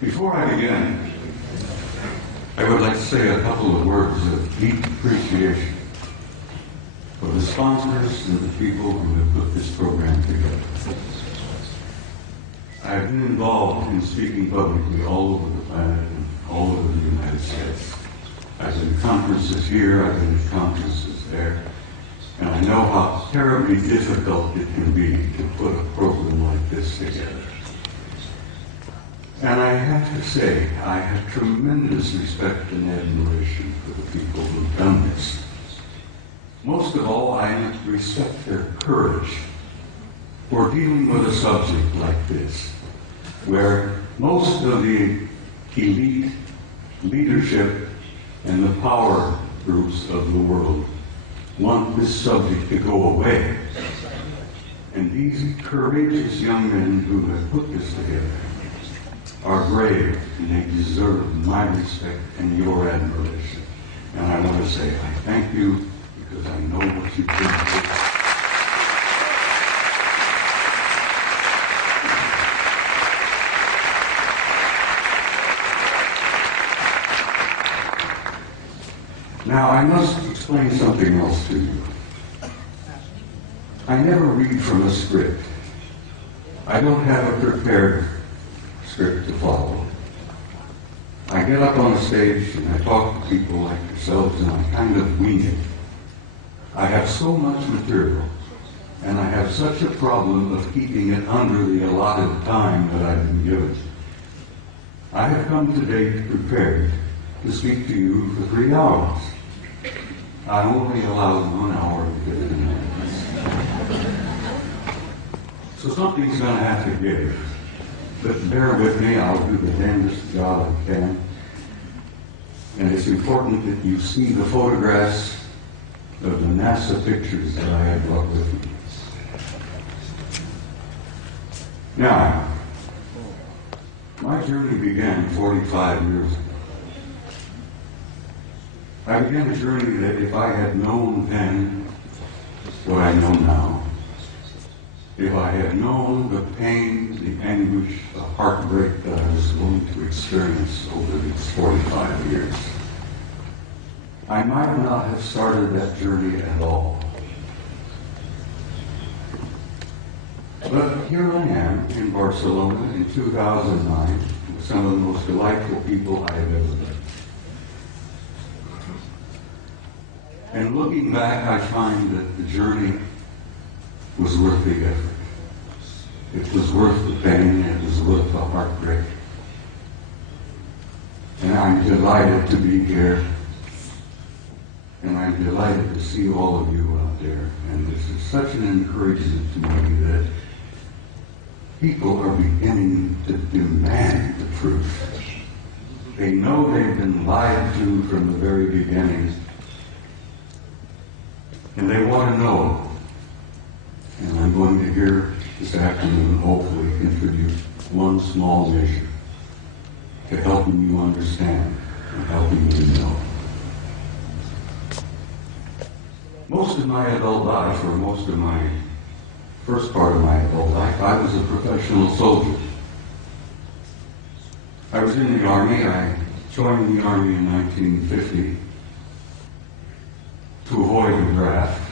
Before I begin, I would like to say a couple of words of deep appreciation for the sponsors and the people who have put this program together. I have been involved in speaking publicly all over the planet and all over the United States. I've been at conferences here, I've been at conferences there, and I know how terribly difficult it can be to put a program like this together. And I have to say, I have tremendous respect and admiration for the people who've done this. Most of all, I respect their courage for dealing with a subject like this, where most of the elite leadership and the power groups of the world want this subject to go away. And these courageous young men who have put this together are brave, and they deserve my respect and your admiration. And I want to say I thank you because I know what you've done. Now I must explain something else to you. I never read from a script. I don't have a prepared script to follow. I get up on a stage and I talk to people like yourselves and I kind of wing it. I have so much material and I have such a problem of keeping it under the allotted time that I've been given. I have come today prepared to speak to you for 3 hours. I only allowed 1 hour to get in. So something's going to have to give. But bear with me, I'll do the damnedest job I can. And it's important that you see the photographs of the NASA pictures that I have brought with me. Now, my journey began 45 years ago. I began a journey that if I had known then what I know now, if I had known the pain, the anguish, the heartbreak that I was going to experience over these 45 years, I might not have started that journey at all. But here I am in Barcelona in 2009 with some of the most delightful people I have ever met. And looking back, I find that the journey was worth the effort. It was worth the pain, it was worth the heartbreak. And I'm delighted to be here. And I'm delighted to see all of you out there. And this is such an encouragement to me that people are beginning to demand the truth. They know they've been lied to from the very beginning. And they want to know. And I'm going to here this afternoon hopefully contribute one small measure to helping you understand and helping you know. Most of my adult life, or most of my first part of my adult life, I was a professional soldier. I was in the Army. I joined the Army in 1950 to avoid the draft.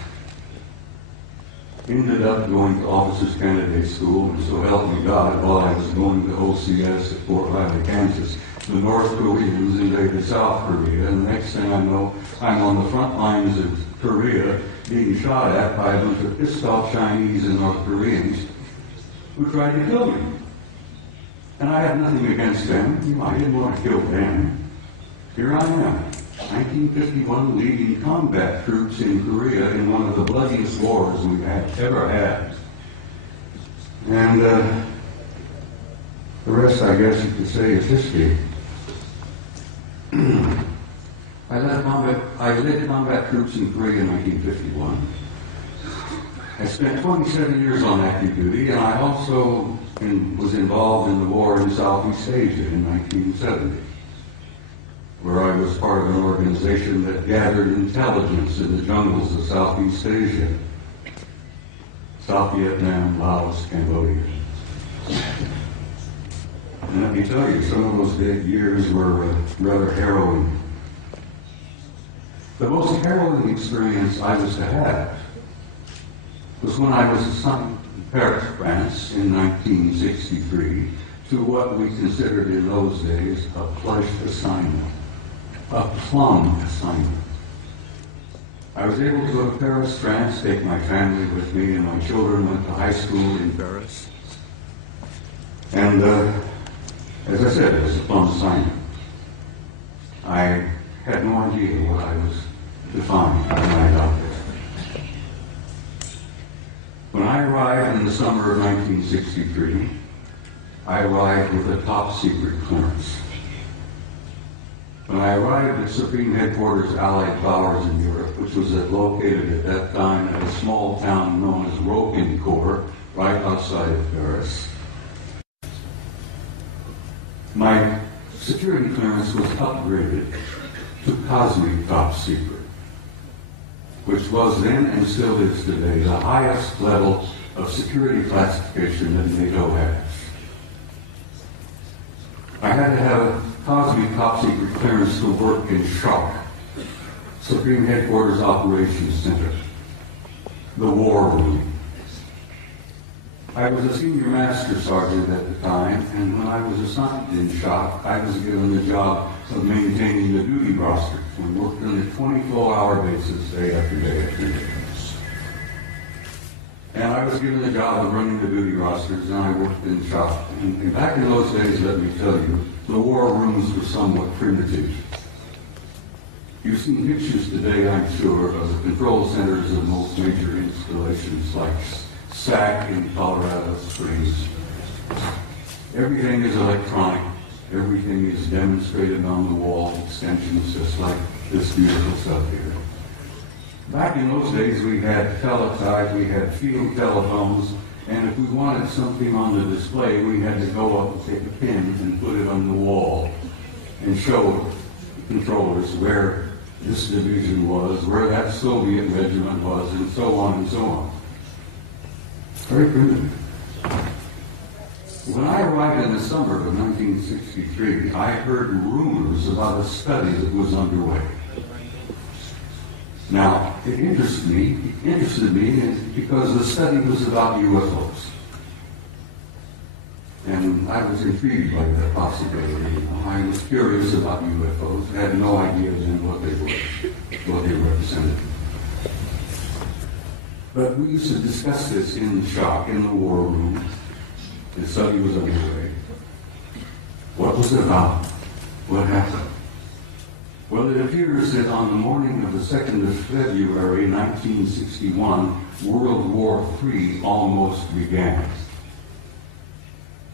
Ended up going to Officers Candidate School, and so help me God, while I was going to OCS at Fort Riley, Kansas, the North Koreans invaded South Korea, and the next thing I know, I'm on the front lines of Korea being shot at by a bunch of pissed-off Chinese and North Koreans who tried to kill me. And I have nothing against them. I didn't want to kill them. Here I am. 1951, leading combat troops in Korea in one of the bloodiest wars we've ever had. And the rest, I guess you could say, is history. I led combat troops in Korea in 1951. I spent 27 years on active duty, and I also was involved in the war in Southeast Asia in 1970, where I was part of an organization that gathered intelligence in the jungles of Southeast Asia, South Vietnam, Laos, Cambodia. And let me tell you, some of those years were rather harrowing. The most harrowing experience I was to have was when I was assigned to Paris, France in 1963 to what we considered in those days a plush assignment, a plum assignment. I was able to go to Paris, France, take my family with me, and my children went to high school in Paris. And as I said, it was a plum assignment. I had no idea what I was to find when I got there. When I arrived in the summer of 1963, I arrived with a top secret clearance. When I arrived at Supreme Headquarters Allied Powers in Europe, which was located at that time at a small town known as Roquencourt, right outside of Paris, my security clearance was upgraded to cosmic top secret, which was then and still is today the highest level of security classification that NATO has. I had to have a cosmic top secret clearance to work in SHARC, Supreme Headquarters Operations Center, the war room. I was a senior master sergeant at the time, and when I was assigned in SHARC, I was given the job of maintaining the duty roster. We worked on a 24-hour basis, day after day after day. And I was given the job of running the duty rosters, and I worked in SHARC. And back in those days, let me tell you, the war rooms were somewhat primitive. You've seen pictures today, I'm sure, of the control centers of most major installations like SAC in Colorado Springs. Everything is electronic. Everything is demonstrated on the wall, extensions just like this beautiful stuff here. Back in those days, we had teletype, we had field telephones, and if we wanted something on the display, we had to go up and take a pin and put it on the wall and show the controllers where this division was, where that Soviet regiment was, and so on and so on. Very primitive. When I arrived in the summer of 1963, I heard rumors about a study that was underway. Now, it interested me because the study was about UFOs. And I was intrigued by that possibility. I was curious about UFOs. I had no idea then what they represented. But we used to discuss this in the SHARC, in the war room. The study was underway. What was it about? What happened? Well, it appears that on the morning of the 2nd of February, 1961, World War III almost began.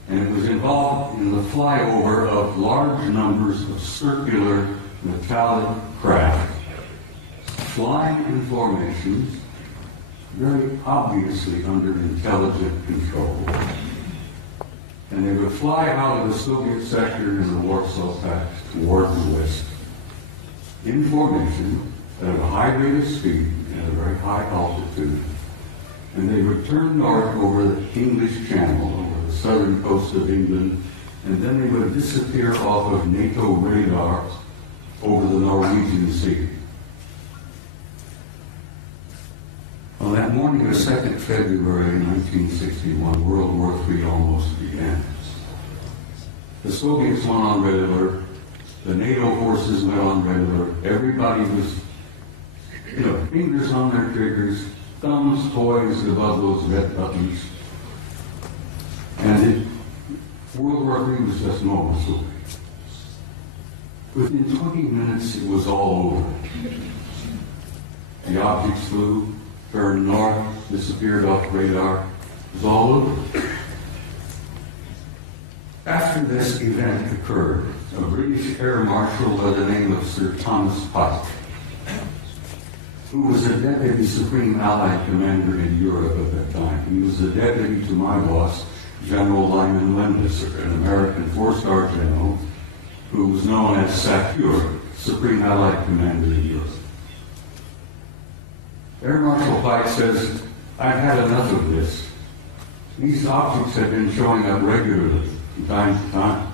And it was involved in the flyover of large numbers of circular metallic craft, flying in formations, very obviously under intelligent control. And they would fly out of the Soviet sector in the Warsaw Pact toward the west, in formation, at a high rate of speed and a very high altitude. And they would turn north over the English Channel, over the southern coast of England, and then they would disappear off of NATO radar over the Norwegian Sea. On that morning of 2nd February 1961, World War III almost began. The Soviets went on red alert. The NATO forces went on red alert. Everybody was, fingers on their triggers, thumbs poised above those red buttons. And World War III was just moments away. Within 20 minutes, it was all over. The objects flew, turned north, disappeared off radar. It was all over. After this event occurred, a British Air Marshal by the name of Sir Thomas Pike, who was a Deputy Supreme Allied Commander in Europe at that time. He was the deputy to my boss, General Lyman Wendesser, an American four-star general who was known as SACEUR, Supreme Allied Commander in Europe. Air Marshal Pike says, "I've had enough of this. These objects have been showing up regularly from time to time.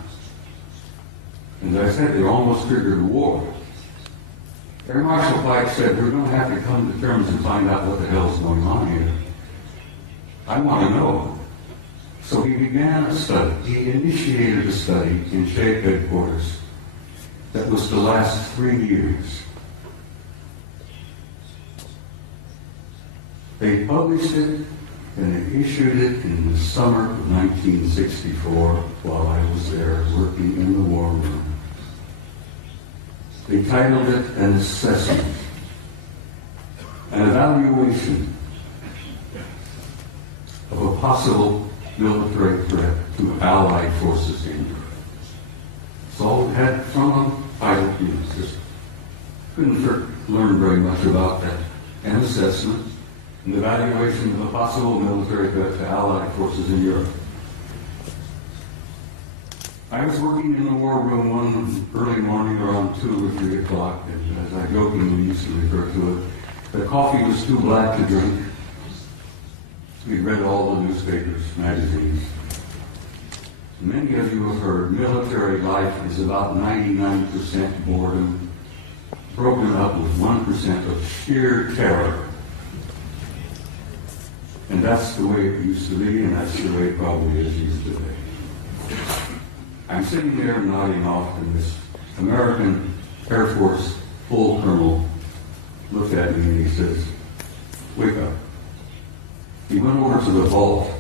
And as I said, they almost triggered a war." Air Marshal Pike said, "We're going to have to come to terms and find out what the hell's going on here. I want to know." So he began a study. He initiated a study in SHAPE headquarters that was to last 3 years. They published it and they issued it in the summer of 1964 while I was there working in the war room. They titled it An Assessment, an evaluation of a possible military threat to Allied forces in Europe. So it had from them title just couldn't learn very much about that. An assessment, an evaluation of a possible military threat to Allied forces in Europe. I was working in the war room one early morning around 2 or 3 o'clock, and as I jokingly used to refer to it, the coffee was too black to drink. We read all the newspapers, magazines. Many of you have heard military life is about 99% boredom, broken up with 1% of sheer terror. And that's the way it used to be, and that's the way it probably is used today. I'm sitting there nodding off, and this American Air Force full colonel looked at me and he says, "Wake up." He went over to the vault.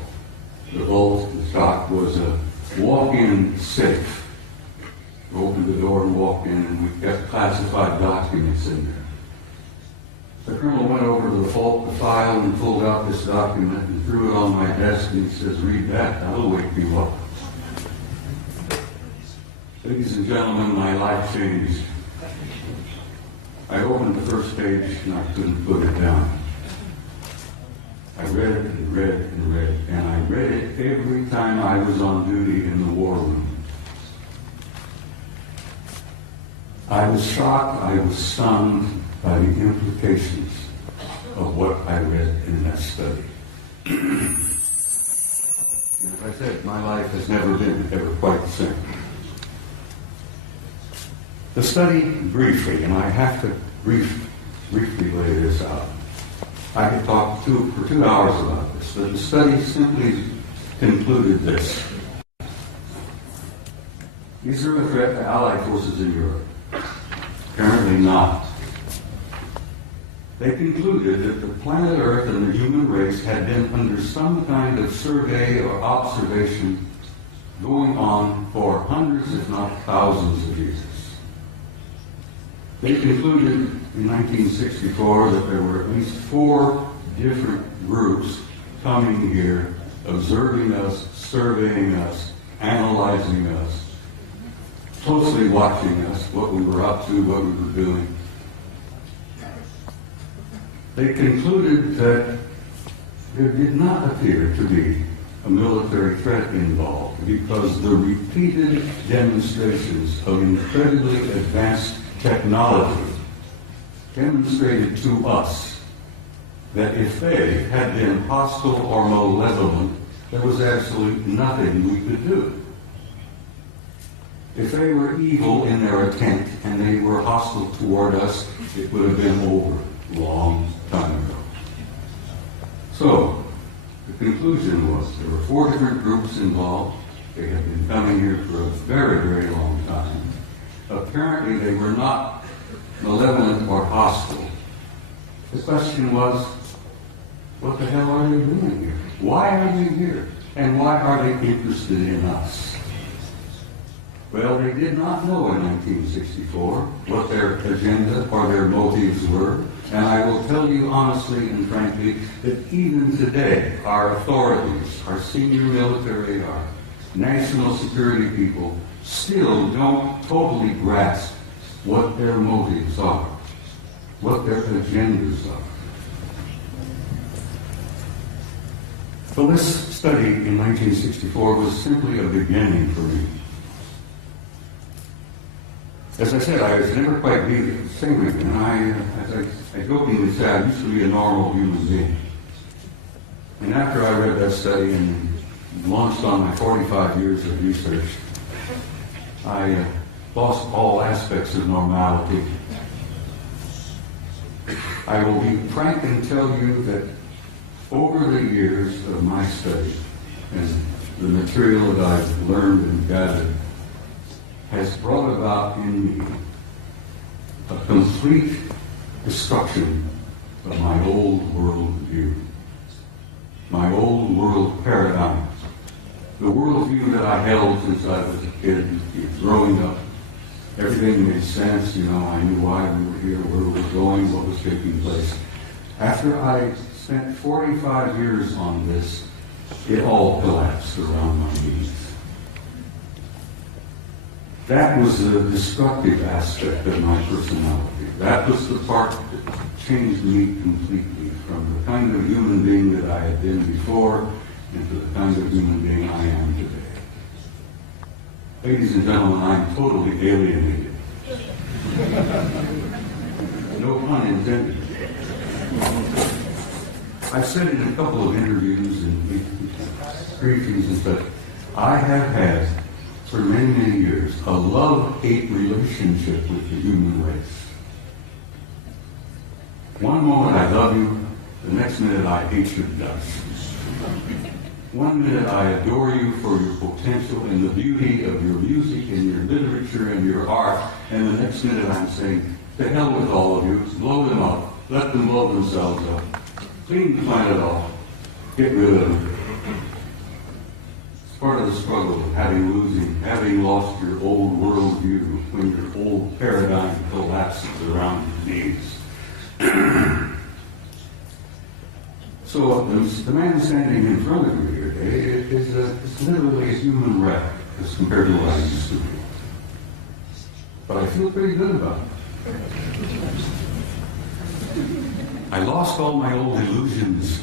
The vault, the stock, was a walk-in safe. We opened the door and walked in, and we kept classified documents in there. The colonel went over to the vault, the file, and pulled out this document and threw it on my desk, and he says, "Read that, that'll wake you up." Ladies and gentlemen, my life changed. I opened the first page and I couldn't put it down. I read it and read it and read it, and I read it every time I was on duty in the war room. I was shocked, I was stunned by the implications of what I read in that study. And as I said, my life has never been ever quite the same. The study, briefly, and I have to briefly lay this out. I could talk for 2 hours about this, but the study simply concluded this. Is there a threat to Allied forces in Europe? Apparently not. They concluded that the planet Earth and the human race had been under some kind of survey or observation going on for hundreds, if not thousands of years. They concluded in 1964 that there were at least 4 different groups coming here, observing us, surveying us, analyzing us, closely watching us, what we were up to, what we were doing. They concluded that there did not appear to be a military threat involved because the repeated demonstrations of incredibly advanced technology demonstrated to us that if they had been hostile or malevolent, there was absolutely nothing we could do. If they were evil in their intent and they were hostile toward us, it would have been over a long time ago. So, the conclusion was there were 4 different groups involved. They had been coming here for a very, very long time. Apparently, they were not malevolent or hostile. The question was, what the hell are they doing here? Why are they here? And why are they interested in us? Well, they did not know in 1964 what their agenda or their motives were, and I will tell you honestly and frankly that even today, our authorities, our senior military, our national security people, still don't totally grasp what their motives are, what their agendas are. So this study in 1964 was simply a beginning for me. As I said, I was never quite the same, and as I jokingly say, I used to be a normal human being. And after I read that study and launched on my 45 years of research, I lost all aspects of normality. I will be frank and tell you that over the years of my study and the material that I've learned and gathered has brought about in me a complete destruction of my old world view, my old world paradigm, the world view that I held since I was a kid, growing up. Everything made sense, I knew why we were here, where we were going, what was taking place. After I spent 45 years on this, it all collapsed around my knees. That was the destructive aspect of my personality. That was the part that changed me completely from the kind of human being that I had been before into the kind of human being I am today. Ladies and gentlemen, I'm totally alienated. No pun intended. I've said in a couple of interviews and briefings and stuff, I have had for many, many years, a love-hate relationship with the human race. One moment I love you, the next minute I hate your guts. One minute I adore you for your potential and the beauty of your music and your literature and your art, and the next minute I'm saying, to hell with all of you, blow them up, let them blow themselves up, clean the planet off, get rid of them. Part of the struggle of having lost your old worldview when your old paradigm collapses around your knees. So the man standing in front of you here today is literally a human wreck as compared to what I used to be. But I feel pretty good about it. I lost all my old illusions.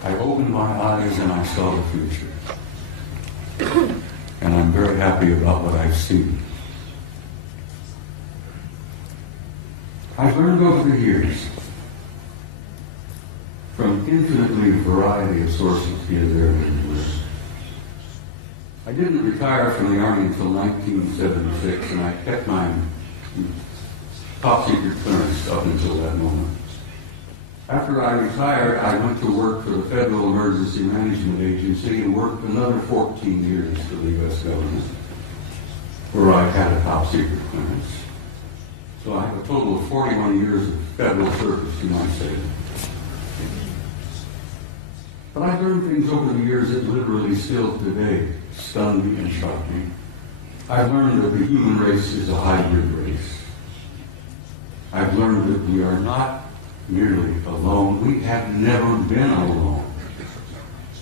I opened my eyes and I saw the future. And I'm very happy about what I've seen. I've learned over the years from infinitely variety of sources here, there, and everywhere. I didn't retire from the Army until 1976, and I kept my top secret clearance up until that moment. After I retired, I went to work for the Federal Emergency Management Agency and worked another 14 years for the U.S. government, where I had a top secret clearance. So I have a total of 41 years of federal service, you might say. But I learned things over the years that literally still today stun me and shock me. I've learned that the human race is a hybrid race. I've learned that we are not merely alone. We have never been alone.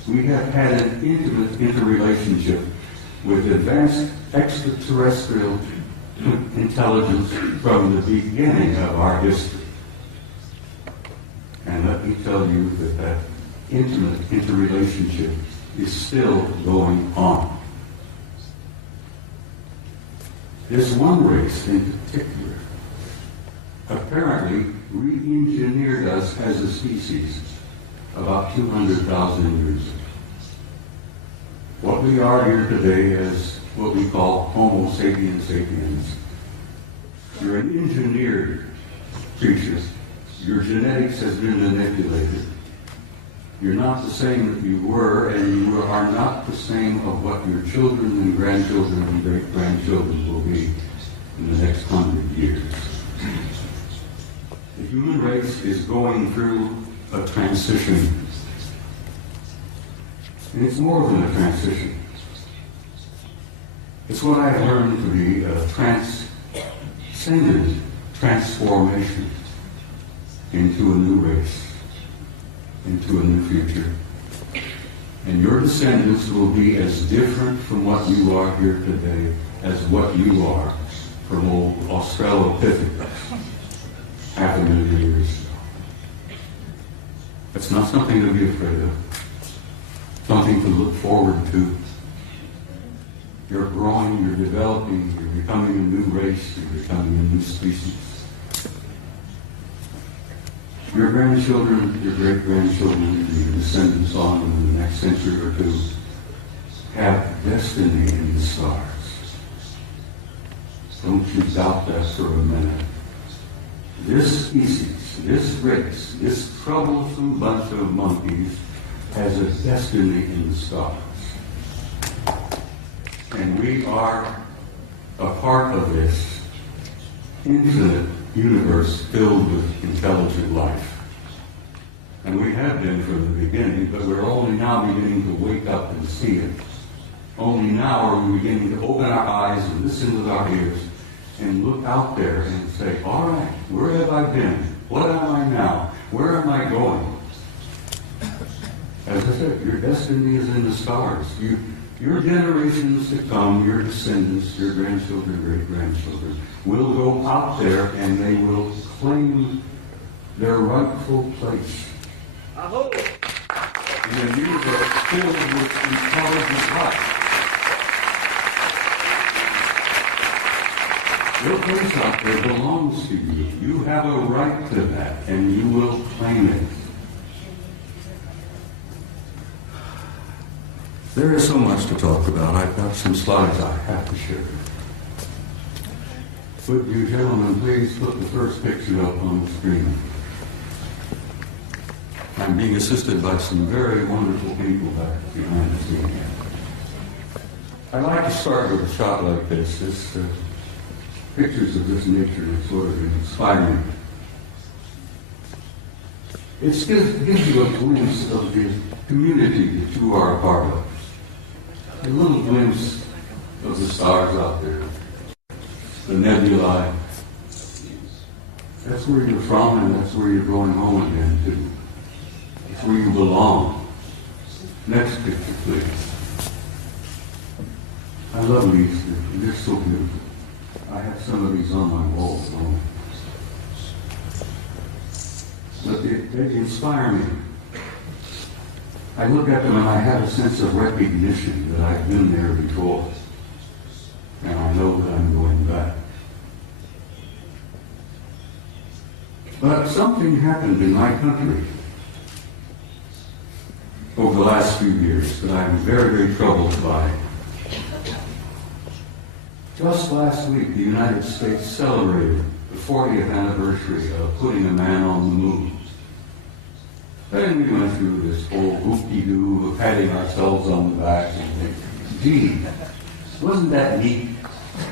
We have had an intimate interrelationship with advanced extraterrestrial intelligence from the beginning of our history. And let me tell you that that intimate interrelationship is still going on. There's one race in particular apparently re-engineered us as a species about 200,000 years ago. What we are here today is what we call Homo sapiens sapiens. You're an engineered creature. Your genetics has been manipulated. You're not the same that you were, and you are not the same of what your children and grandchildren and great-grandchildren will be in the next 100 years. The human race is going through a transition. And it's more than a transition. It's what I have learned to be a transcendent transformation into a new race, into a new future. And your descendants will be as different from what you are here today as what you are from old Australopithecus 500,000 years ago. It's not something to be afraid of, something to look forward to. You're growing, you're developing, you're becoming a new race, you're becoming a new species. Your grandchildren, your great-grandchildren, your descendants on in the next century or two have destiny in the stars. Don't you doubt that for a minute. This species, this race, this troublesome bunch of monkeys has a destiny in the stars. And we are a part of this infinite universe filled with intelligent life. And we have been from the beginning, but we're only now beginning to wake up and see it. Only now are we beginning to open our eyes and listen with our ears and look out there and say, all right, where have I been? What am I now? Where am I going? As I said, your destiny is in the stars. Your generations to come, your descendants, your grandchildren, great-grandchildren, will go out there and they will claim their rightful place in a universe filled with intelligent life. Your place out there belongs to you. You have a right to that, and you will claim it. There is so much to talk about. I've got some slides I have to share. Would you gentlemen please put the first picture up on the screen? I'm being assisted by some very wonderful people back behind the scene. I like to start with a shot like this. Pictures of this nature is sort of inspiring. It gives you a glimpse of the community that you are a part of. A little glimpse of the stars out there, the nebulae. That's where you're from, and that's where you're going home again, too. It's where you belong. Next picture, please. I love these. They're so beautiful. I have some of these on my wall at home. But they inspire me. I look at them and I have a sense of recognition that I've been there before. And I know that I'm going back. But something happened in my country over the last few years that I'm very, very troubled by. Just last week, the United States celebrated the 40th anniversary of putting a man on the moon. Then we went through this whole whoop-de-doo of patting ourselves on the back and thinking, gee, wasn't that neat?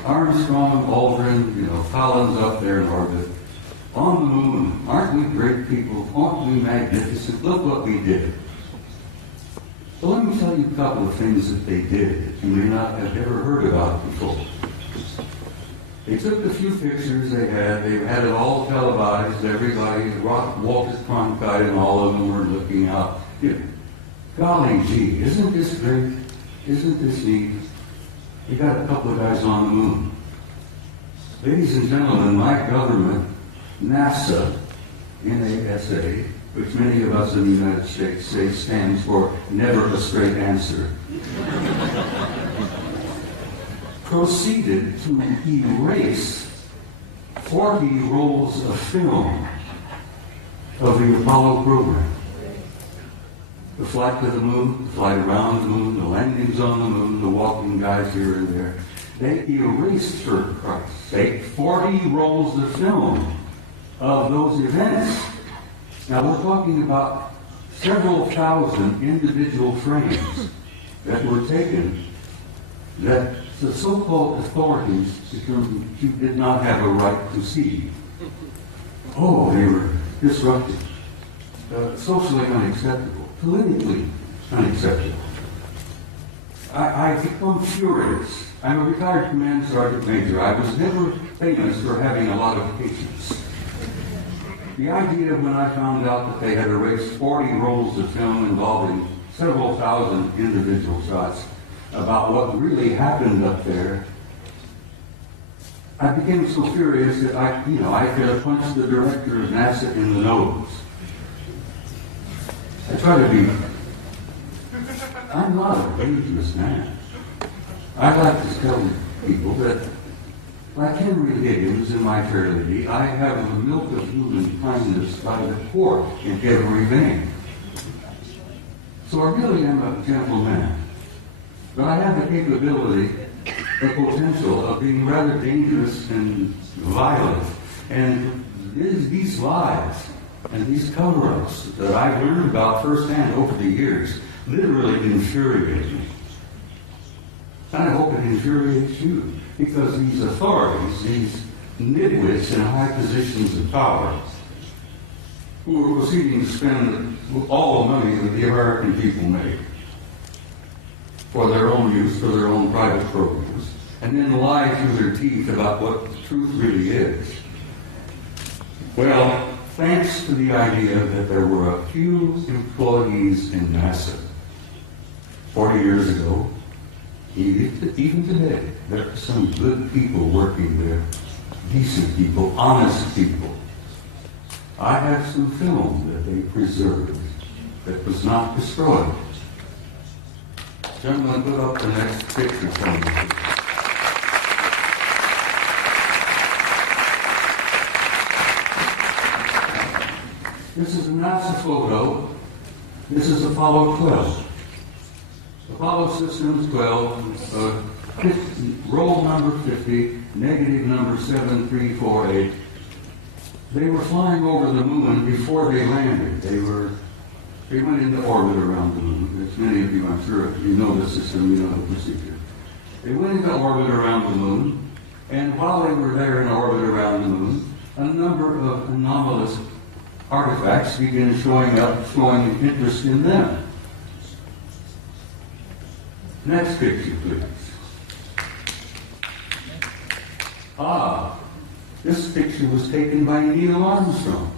Armstrong, Aldrin, Collins up there in orbit. On the moon, aren't we great people? Aren't we magnificent? Look what we did. So let me tell you a couple of things that they did that you may not have ever heard about before. They took the few pictures they had it all televised, everybody, Walter Cronkite and all of them were looking out. Golly gee, isn't this great? Isn't this neat? You got a couple of guys on the moon. Ladies and gentlemen, my government, NASA, N-A-S-A, which many of us in the United States say stands for never a straight answer, proceeded to erase 40 rolls of film of the Apollo program. The flight to the moon, the flight around the moon, the landings on the moon, the walking guys here and there. They erased, for Christ's sake, 40 rolls of film of those events. Now we're talking about several thousand individual frames that were taken that the so-called authorities determined you did not have a right to see. Oh, they were disruptive, socially unacceptable, politically unacceptable. I become furious. I'm a retired command sergeant major. I was never famous for having a lot of patience. The idea when I found out that they had erased 40 rolls of film involving several thousand individual shots about what really happened up there, I became so furious that I could have punched the director of NASA in the nose. I try to be, I'm not a dangerous man. I like to tell people that, like Henry Higgins in My Fair Lady, I have the milk of human kindness by the quart in every vein. So I really am a gentle man. But I have the capability, the potential of being rather dangerous and violent. And these lies and these cover-ups that I've learned about firsthand over the years literally infuriate me. And I hope it infuriates you, because these authorities, these nitwits in high positions of power, who are proceeding to spend all the money that the American people make for their own use, for their own private programs, and then lie through their teeth about what the truth really is. Well, thanks to the idea that there were a few employees in NASA 40 years ago, even today, there are some good people working there, decent people, honest people. I have some film that they preserved that was not destroyed. Gentlemen, put up the next picture for me. This is a NASA photo. This is Apollo 12. Apollo Systems 12, roll number 50, negative number 7348. They were flying over the moon before they landed. They went into orbit around the moon. As many of you, I'm sure, if you know the system, you know the procedure. They went into orbit around the moon, and while they were there in orbit around the moon, a number of anomalous artifacts began showing up, showing interest in them. Next picture, please. This picture was taken by Neil Armstrong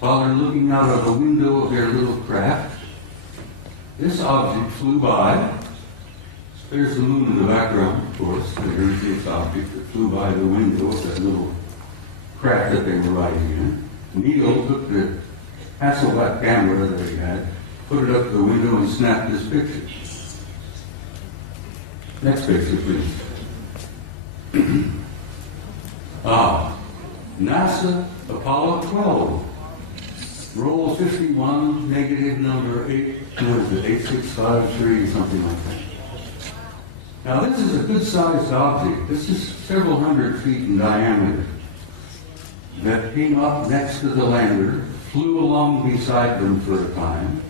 while they're looking out of the window of their little craft. This object flew by. There's the moon in the background, of course. There's this object that flew by the window of that little craft that they were riding in. Neil took the Hasselblad camera that he had, put it up to the window, and snapped this picture. Next picture, please. NASA Apollo 12. Roll 51, negative number 8653, something like that. Now this is a good-sized object. This is several hundred feet in diameter that came up next to the lander, flew along beside them for a time.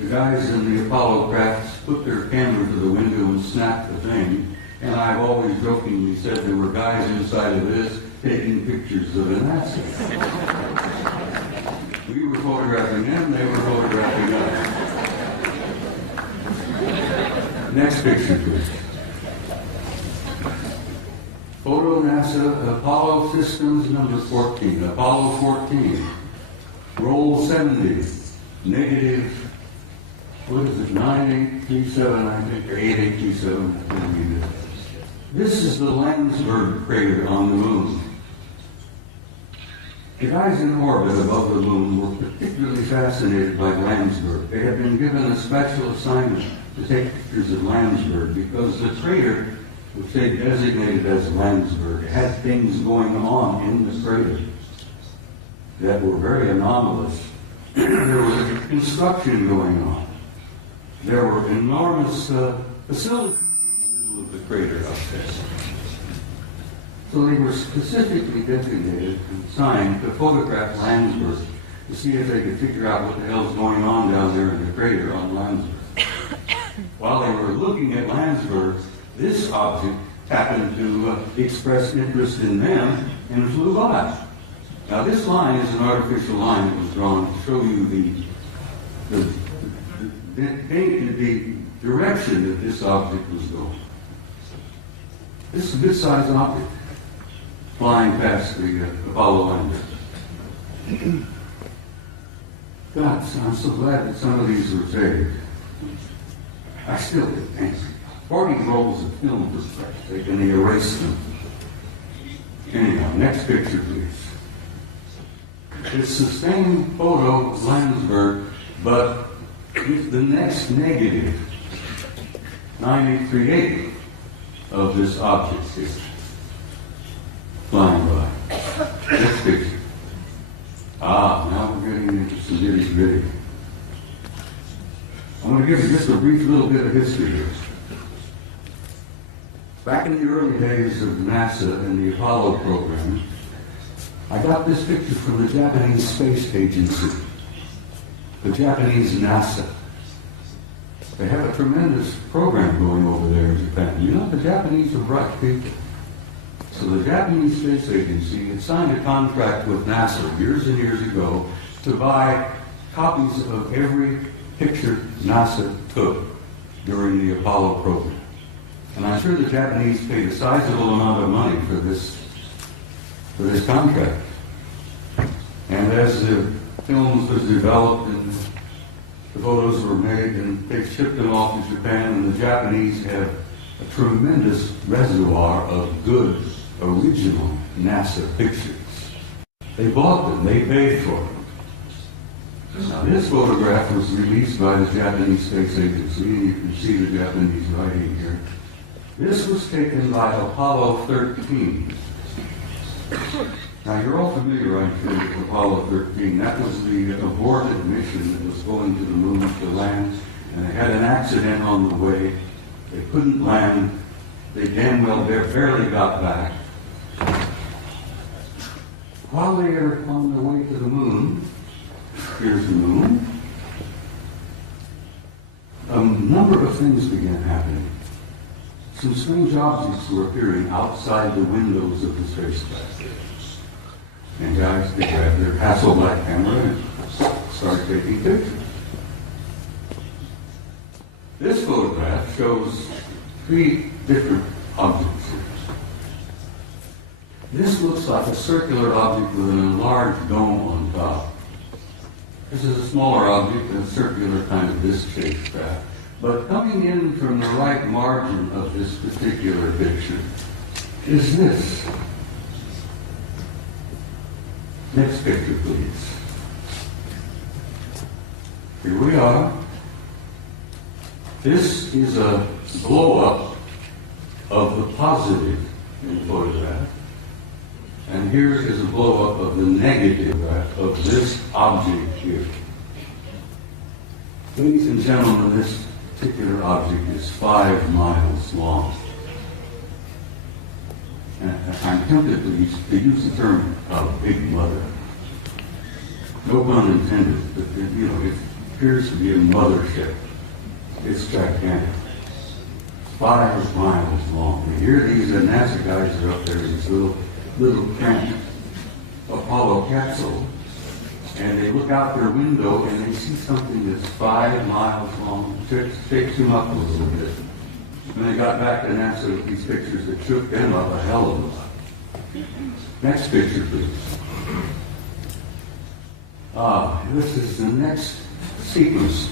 The guys in the Apollo crafts put their camera to the window and snapped the thing, and I've always jokingly said there were guys inside of this taking pictures of the NASA. We were photographing them, they were photographing us. Next picture, please. Photo NASA Apollo Systems number 14, Apollo 14. Roll 70, negative, what is it, 9837, I think, or 8827. This is the Landsberg crater on the moon. The guys in orbit above the moon were particularly fascinated by Landsberg. They had been given a special assignment to take pictures of Landsberg because the crater, which they designated as Landsberg, had things going on in the crater that were very anomalous. There was construction going on. There were enormous facilities in the middle of the crater up there. So they were specifically designated and assigned to photograph Landsberg to see if they could figure out what the hell's going on down there in the crater on Landsberg. While they were looking at Landsberg, this object happened to express interest in them and flew by. Now this line is an artificial line that was drawn to show you the direction that this object was going. This is a good-sized object flying past the Apollo lander. God, I'm so glad that some of these were saved. I still get angry. 40 rolls of film was taken, they erased them. Anyhow, next picture, please. It's the same photo of Landsberg, but it's the next negative, 9838, of this object here, flying by. Next picture. Now we're getting into some nitty-gritty. I'm going to give you just a brief little bit of history here. Back in the early days of NASA and the Apollo program, I got this picture from the Japanese Space Agency, the Japanese NASA. They have a tremendous program going over there in Japan. You know, the Japanese are bright people. So the Japanese Space Agency had signed a contract with NASA years and years ago to buy copies of every picture NASA took during the Apollo program. And I'm sure the Japanese paid a sizable amount of money for this contract. And as the films was developed and the photos were made and they shipped them off to Japan, and the Japanese have a tremendous reservoir of good, original NASA pictures. They bought them, they paid for them. Now this photograph was released by the Japanese Space Agency, and you can see the Japanese writing here. This was taken by Apollo 13. Now you're all familiar, I'm sure, with Apollo 13. That was the aborted mission that was going to the moon to land, and they had an accident on the way. They couldn't land. They damn well barely got back. While they are on their way to the moon, here's the moon, a number of things began happening. Some strange objects were appearing outside the windows of the spacecraft. And guys, they grabbed their Hasselblad camera and started taking pictures. This photograph shows 3 different objects here. This looks like a circular object with an enlarged dome on top. This is a smaller object, a circular kind of disc-shaped craft. But coming in from the right margin of this particular picture is this. Next picture, please. Here we are. This is a blow-up of the positive in the photograph. And here is a blow-up of the negative of this object here. Ladies and gentlemen, this particular object is 5 miles long. And I'm tempted to use the term big mother. No pun intended, but it appears to be a mothership. It's gigantic. 5 miles long. And here these NASA guys are up there in this little cramped Apollo capsule, and they look out their window and they see something that's 5 miles long. It shakes them up a little bit. When they got back to NASA with these pictures, it shook them up a hell of a lot. Next picture, please. This is the next sequence.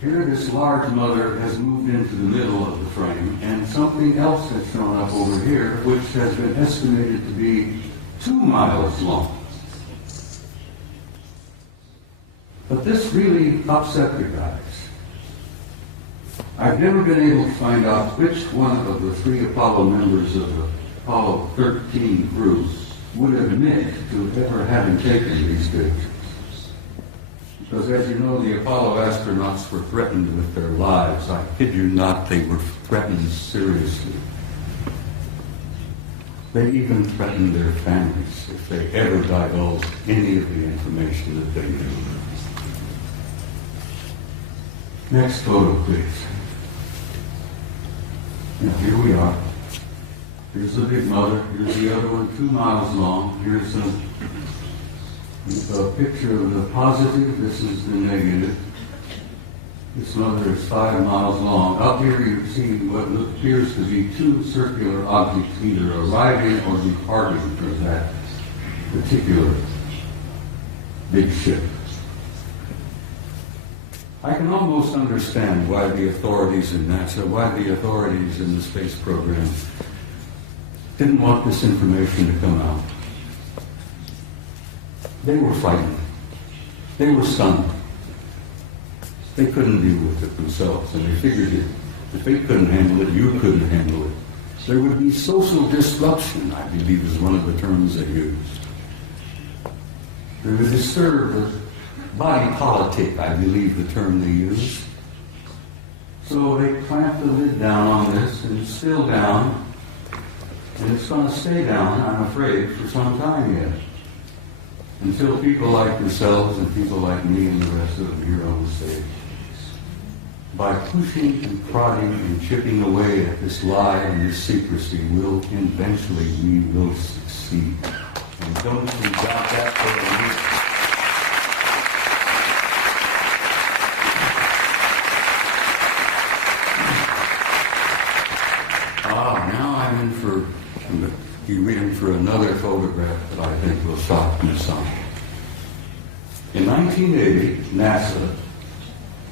Here, this large mother has moved into the middle of the frame, and something else has shown up over here, which has been estimated to be 2 miles long. But this really upset the guys. I've never been able to find out which one of the 3 Apollo members of the Apollo 13 crew would admit to ever having taken these pictures. Because as you know, the Apollo astronauts were threatened with their lives. I kid you not, they were threatened seriously. They even threatened their families if they ever divulged any of the information that they knew. Next photo, please. Now, here we are. Here's the big mother. Here's the other one, 2 miles long. Here's a picture of the positive. This is the negative. This mother is 5 miles long. Up here you see what appears to be two circular objects either arriving or departing from that particular big ship. I can almost understand why the authorities in NASA, why the authorities in the space program didn't want this information to come out. They were frightened. They were stunned. They couldn't deal with it themselves, and they figured if they couldn't handle it, you couldn't handle it. There would be social disruption, I believe is one of the terms they used. They would disturb the body politic, I believe the term they used. So they clamped the lid down on this, and it's still down, and it's going to stay down, I'm afraid, for some time yet. Until people like yourselves and people like me and the rest of them here on the stage, by pushing and prodding and chipping away at this lie and this secrecy, eventually we will succeed. And don't you doubt that for a minute. Now I'm in for another photograph that I think will shock you some. In 1980, NASA,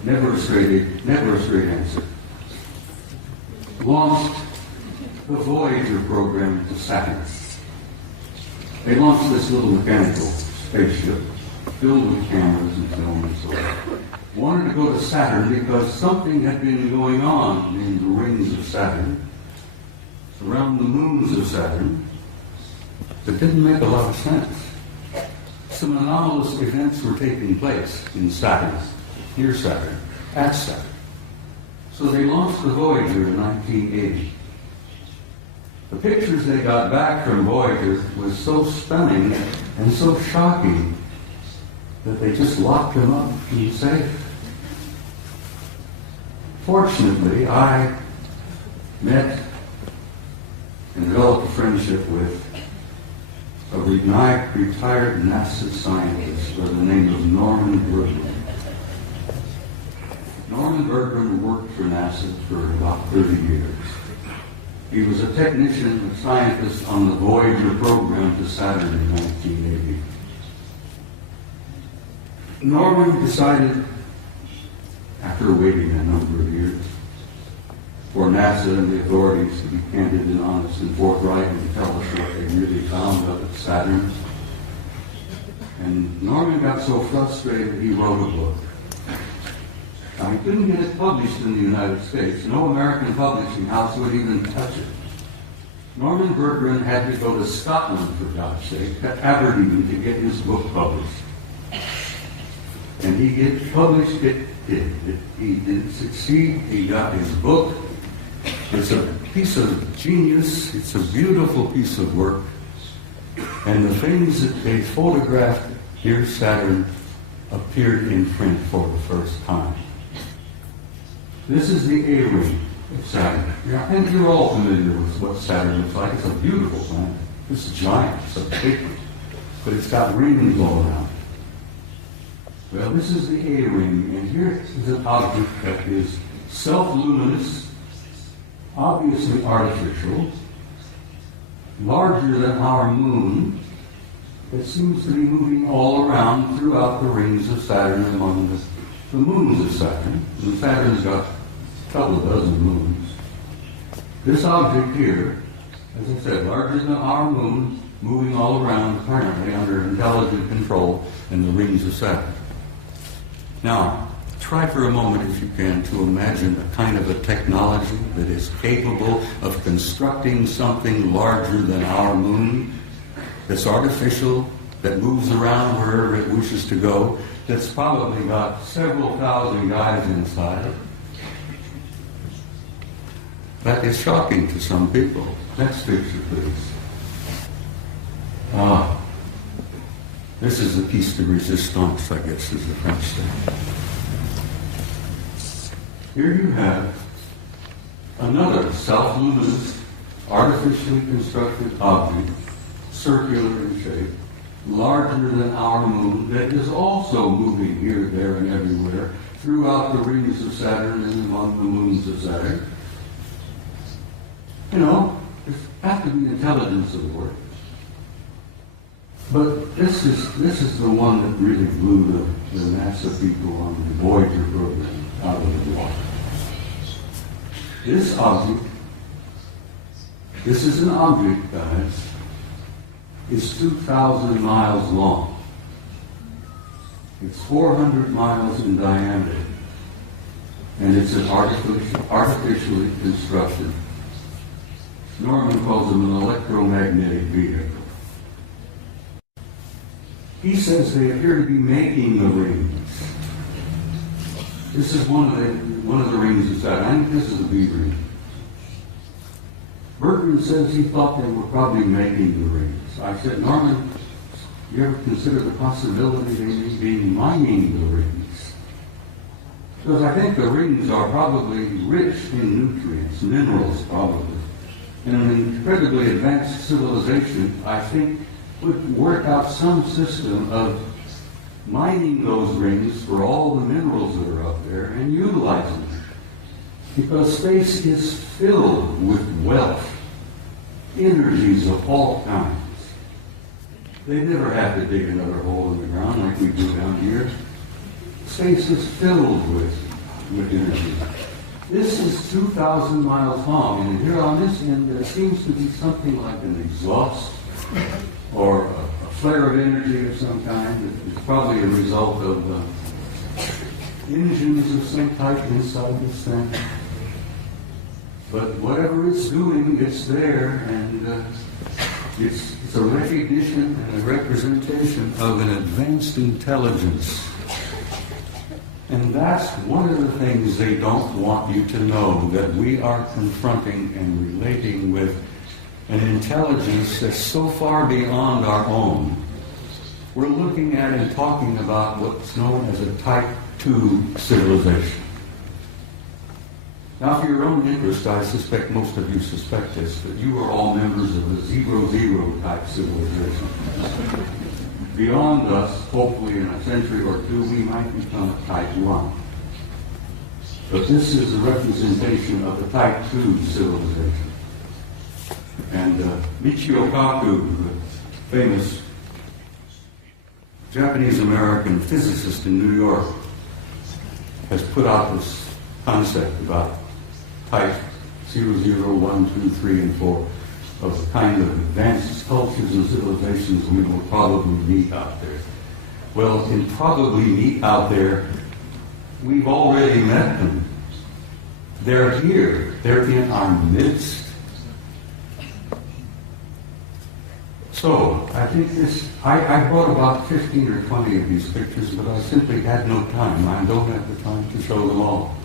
never a straight answer, launched the Voyager program to Saturn. They launched this little mechanical spaceship filled with cameras and film and so on. Wanted to go to Saturn because something had been going on in the rings of Saturn, around the moons of Saturn, that didn't make a lot of sense. Some anomalous events were taking place in Saturn, near Saturn, at Saturn. So they launched the Voyager in 1980. The pictures they got back from Voyager was so stunning and so shocking that they just locked them up in the safe. Fortunately, I met and developed a friendship with a retired NASA scientist by the name of Norman Bergman. Norman Bergman worked for NASA for about 30 years. He was a technician, a scientist on the Voyager program to Saturn in 1980. Norman decided, after waiting a number of years, for NASA and the authorities to be candid and honest and forthright and tell us what they really found up at Saturn. And Norman got so frustrated he wrote a book. Now, he couldn't get it published in the United States. No American publishing house would even touch it. Norman Bergman had to go to Scotland, for God's sake, to Aberdeen to get his book published. And he get published, he did succeed, he got his book. It's a piece of genius, it's a beautiful piece of work. And the things that they photographed near Saturn appeared in print for the first time. This is the A-ring of Saturn. I think you're all familiar with what Saturn looks like. It's a beautiful planet. It's giant, it's a big one. But it's got rings all around. Well, this is the A-ring, and here is an object that is self-luminous, obviously artificial, larger than our moon, that seems to be moving all around throughout the rings of Saturn among the moons of Saturn. And Saturn's got a couple of dozen moons. This object here, as I said, larger than our moon, moving all around apparently under intelligent control in the rings of Saturn. Now, try for a moment, if you can, to imagine a kind of a technology that is capable of constructing something larger than our moon, that's artificial, that moves around wherever it wishes to go, that's probably got several thousand guys inside. That is shocking to some people. Next picture, please. This is the piece de resistance, I guess is the French thing. Here you have another self-luminous, artificially constructed object, circular in shape, larger than our moon, that is also moving here, there, and everywhere throughout the rings of Saturn and among the moons of Saturn. You know, there's got to be intelligence aboard. But this is the one that really blew the NASA people on the Voyager program out of the water. This object, this is an object, guys, is 2,000 miles long. It's 400 miles in diameter, and it's an artificially constructed. Norman calls them an electromagnetic vehicle. He says they appear to be making the rings. This is one of the rings of Saturn. I think this is the B ring. Bertrand says he thought they were probably making the rings. I said, Norman, you ever consider the possibility they may be mining the rings? Because I think the rings are probably rich in nutrients, minerals probably. And an incredibly advanced civilization, I think, would work out some system of mining those rings for all the minerals that are up there and utilizing them. Because space is filled with wealth, energies of all kinds. They never have to dig another hole in the ground like we do down here. Space is filled with energy. This is 2,000 miles long, and here on this end there seems to be something like an exhaust or a flare of energy of some kind. It's probably a result of engines of some type inside this thing. But whatever it's doing, it's there, and it's a recognition and a representation of an advanced intelligence. And that's one of the things they don't want you to know, that we are confronting and relating with an intelligence that's so far beyond our own. We're looking at and talking about what's known as a type 2 civilization. Now, for your own interest, I suspect most of you suspect this, that you are all members of a 0-0 type civilization. Beyond us, hopefully in a century or two, we might become a type 1. But this is a representation of a type 2 civilization. And Michio Kaku, the famous Japanese-American physicist in New York, has put out this concept about type 0, 0, 1, 2, 3, and 4 of the kind of advanced cultures and civilizations we will probably meet out there. Well, in probably meet out there, we've already met them. They're here. They're in our midst. So, I think I brought about 15 or 20 of these pictures, but I simply had no time. I don't have the time to show them all.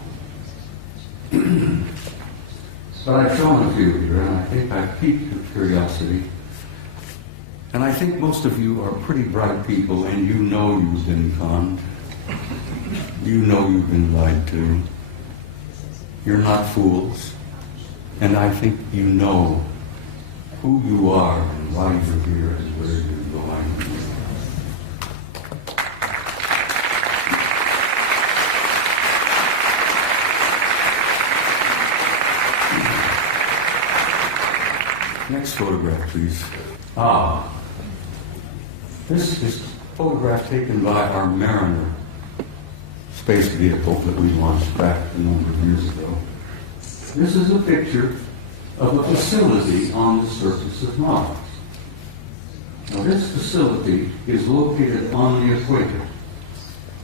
But I've shown a few here, and I think I've piqued your curiosity. And I think most of you are pretty bright people, and you know you've been conned. You know you've been lied to. You're not fools. And I think you know who you are and why you're here and where you're going. Next photograph, please. This is a photograph taken by our Mariner space vehicle that we launched back a number of years ago. This is a picture of a facility on the surface of Mars. Now, this facility is located on the equator,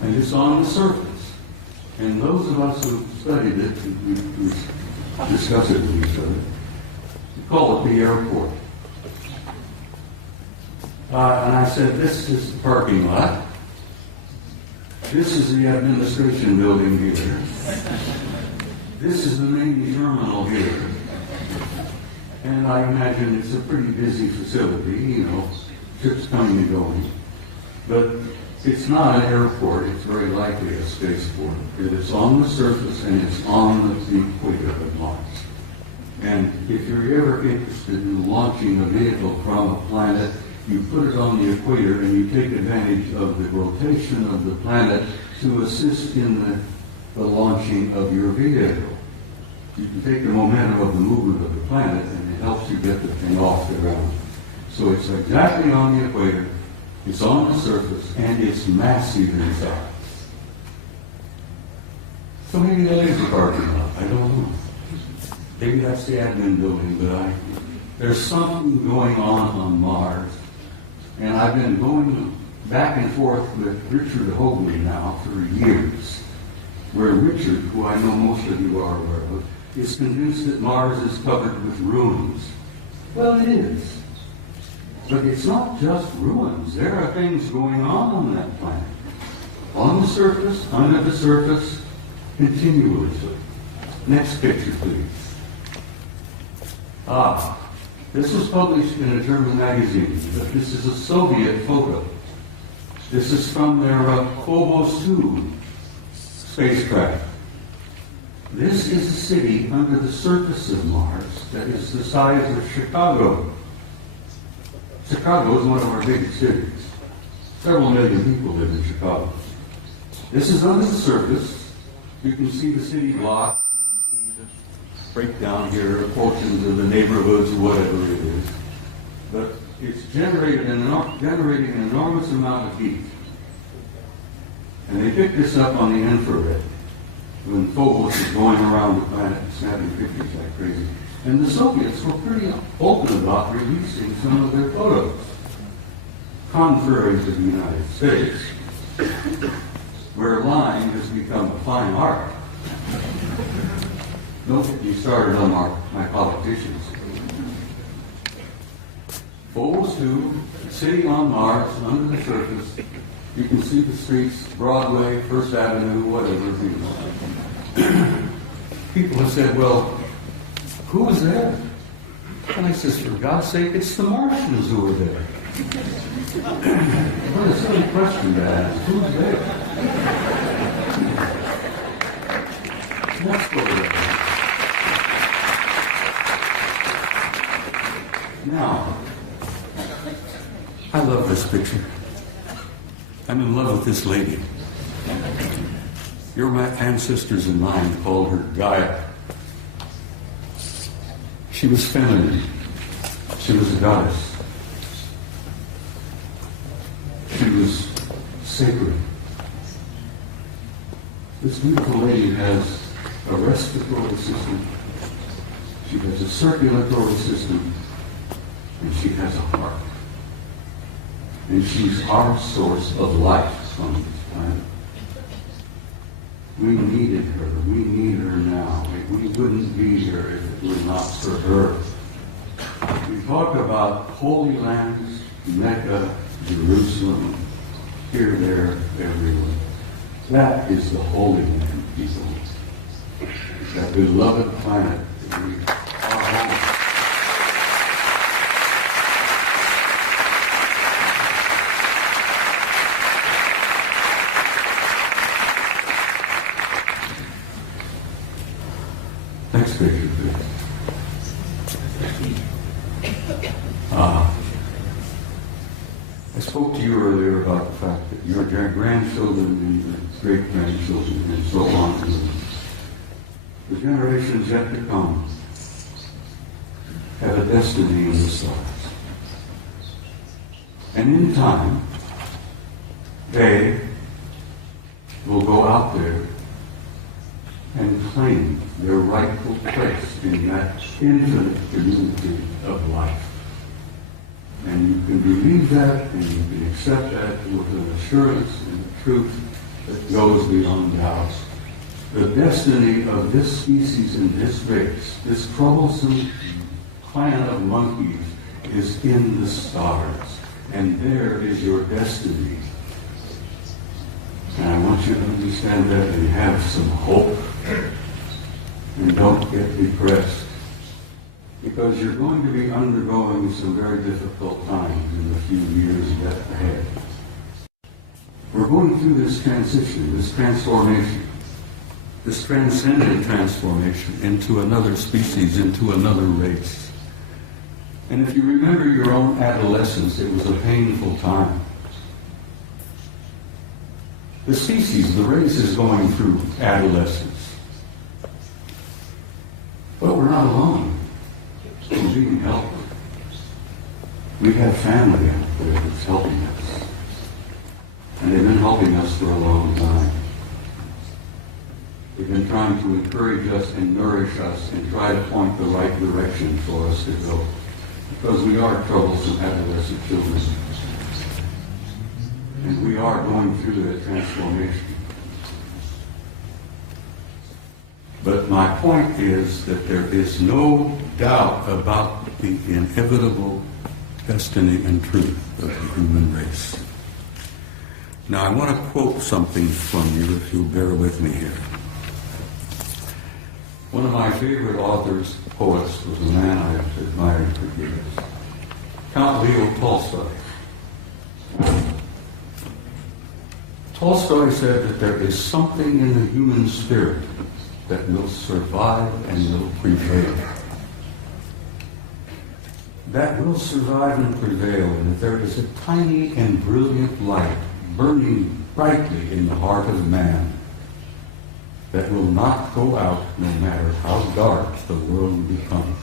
and it's on the surface. And those of us who studied it, we discuss it with each other, call it the airport. And I said, this is the parking lot. This is the administration building here. This is the main terminal here. And I imagine it's a pretty busy facility, you know, ships coming and going. But it's not an airport, it's very likely a spaceport. It's on the surface and it's on the equator of Mars. And if you're ever interested in launching a vehicle from a planet, you put it on the equator and you take advantage of the rotation of the planet to assist in the the launching of your vehicle. You can take the momentum of the movement of the planet, and it helps you get the thing off the ground. So it's exactly on the equator, it's on the surface, and it's massive in size. So maybe that is a parking lot, I don't know. Maybe that's the admin building, but there's something going on Mars. And I've been going back and forth with Richard Hoagley now for years, where Richard, who I know most of you are aware of, is convinced that Mars is covered with ruins. Well, it is. But it's not just ruins. There are things going on that planet. On the surface, under the surface, continuously. Next picture, please. This was published in a German magazine, but this is a Soviet photo. This is from their Phobos 2 spacecraft. This is a city under the surface of Mars that is the size of Chicago. Chicago is one of our biggest cities. Several million people live in Chicago. This is under the surface. You can see the city block. You can see the breakdown here, portions of the neighborhoods, whatever it is. But it's generating an enormous amount of heat. And they picked this up on the infrared when Phobos is going around the planet snapping pictures like crazy. And the Soviets were pretty open about releasing some of their photos, contrary to the United States, where lying has become a fine art. Don't get me started on my politicians. Phobos 2, city on Mars, under the surface. You can see the streets, Broadway, First Avenue, whatever. People have said, well, who was there? And I says, for God's sake, it's the Martians who were there. What a silly question to ask. Who's there? Let's go there. Now, I love this picture. I'm in love with this lady. Your ancestors and mine called her Gaia. She was feminine. She was a goddess. She was sacred. This beautiful lady has a respiratory system. She has a circulatory system. And she has a heart. And she's our source of life on this planet. We needed her. We need her now. We wouldn't be here if it were not for her. We talk about holy lands, Mecca, Jerusalem, here, there, everywhere. That is the Holy Land, people. That beloved planet that we are home. Next picture, please. I spoke to you earlier about the fact that your grandchildren and your great-grandchildren and so on, the generations yet to come, have a destiny in the stars. And in time, they will go out there and claim their rightful place in that infinite community of life. And you can believe that, and you can accept that with an assurance and a truth that goes beyond doubt. The destiny of this species in this race, this troublesome clan of monkeys, is in the stars. And there is your destiny. And I want you to understand that and have some hope. And don't get depressed. Because you're going to be undergoing some very difficult times in the few years yet ahead. We're going through this transition, this transformation, this transcendent transformation into another species, into another race. And if you remember your own adolescence, it was a painful time. The species, the race is going through adolescence. But we're not alone. We're being helped. We have family out there that's helping us. And they've been helping us for a long time. They've been trying to encourage us and nourish us and try to point the right direction for us to go. Because we are troublesome adolescent children. And we are going through that transformation. But my point is that there is no doubt about the inevitable destiny and truth of the human race. Now I want to quote something from you, if you'll bear with me here. One of my favorite authors, poets, was a man I have admired for years. Count Leo Tolstoy. Tolstoy said that there is something in the human spirit that will survive and will prevail. That will survive and prevail, and that there is a tiny and brilliant light burning brightly in the heart of man that will not go out no matter how dark the world becomes.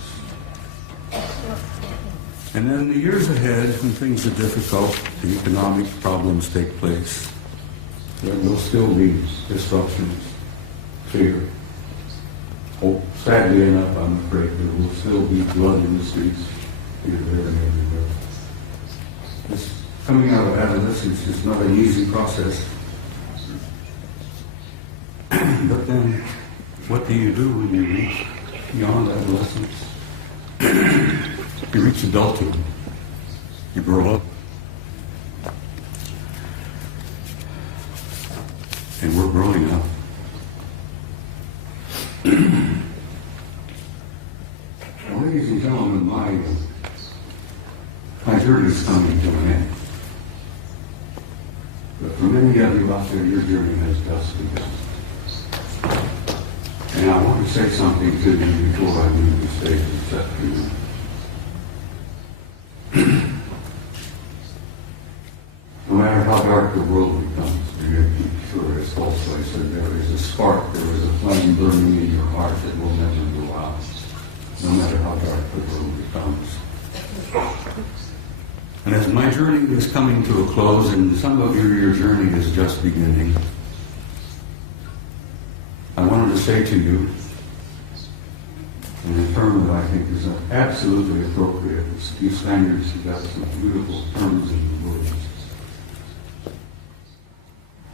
And then the years ahead, when things are difficult, the economic problems take place, there will still be disruptions, fear. Oh, sadly enough, I'm afraid there will still be blood in the streets here, there, and everywhere. This coming out of adolescence is not an easy process. But then, what do you do when you reach beyond adolescence? You reach adulthood. You grow up. And we're growing up. Well, ladies and gentlemen, my journey is coming to an end. But for many of you out there, your journey has just begun. And I want to say something to you before I leave the stage this afternoon. No matter how dark the world becomes, you're sure, as Tolstoy said, there is a spark, there is a flame burning in your heart that will never go out, no matter how dark the world becomes. And as my journey is coming to a close, and some of your journey is just beginning, I wanted to say to you, in a term that I think is absolutely appropriate. You Spaniards have got some beautiful terms in the words.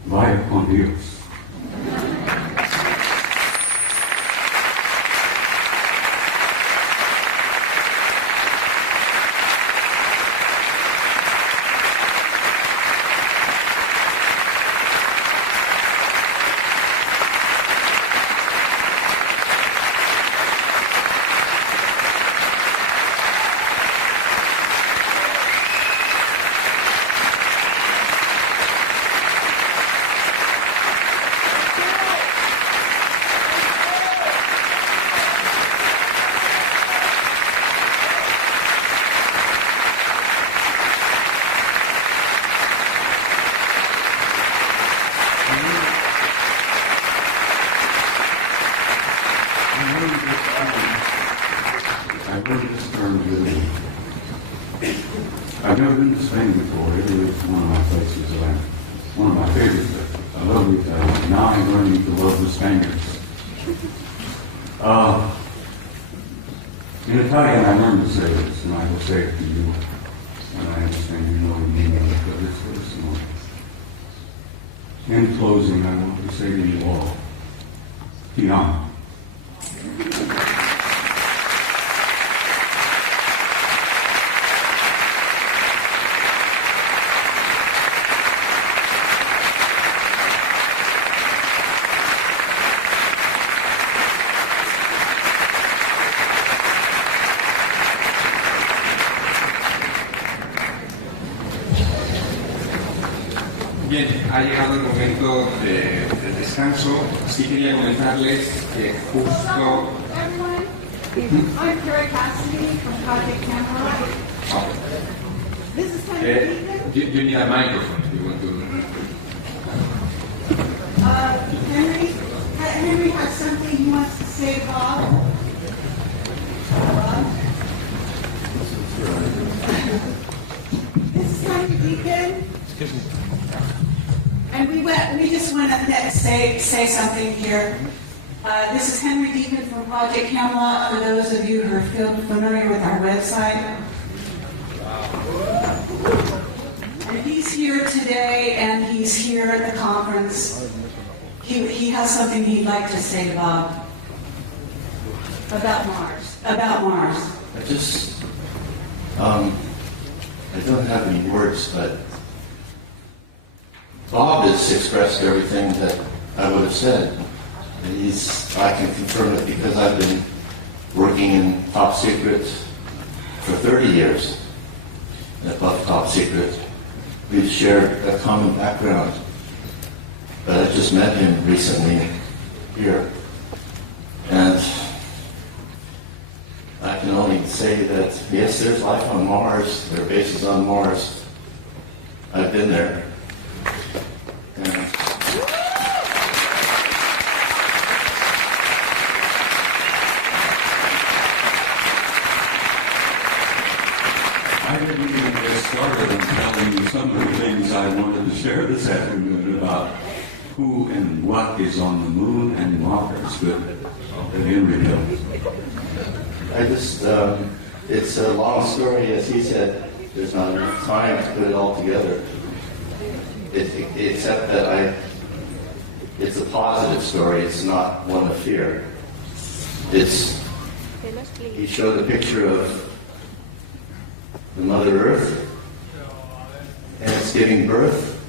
Vaya con Dios. I've never been to Spain before. Italy is one of my places that one of my favorites. I love Italy. Now I'm learning to love the Spaniards. In Italian, I learned to say this, and I will say it to you. And I understand you know the meaning of it, but it's very small. In closing, I want to say to you all, ti amo. Bien, ha llegado el momento del descanso. Sí quería comentarles que justo... I'm Carrie Cassidy from Project Camera. This is kind of you need a microphone if you want to... And we just want to say something here. This is Henry Deacon from Project Camelot, for those of you who are familiar with our website. And he's here today, and he's here at the conference. He has something he'd like to say about Mars. About Mars. I don't have any words, but Bob has expressed everything that I would have said. And I can confirm it because I've been working in top secret for 30 years. And above top secret, we've shared a common background. But I just met him recently here. And I can only say that, yes, there's life on Mars. There are bases on Mars. I've been there. And I didn't even get started on telling you some of the things I wanted to share this afternoon about who and what is on the moon and Mars, but Henry does. it's a long story, as he said. There's not enough time to put it all together. Except that it's a positive story. It's not one of fear. He showed a picture of the Mother Earth, and it's giving birth,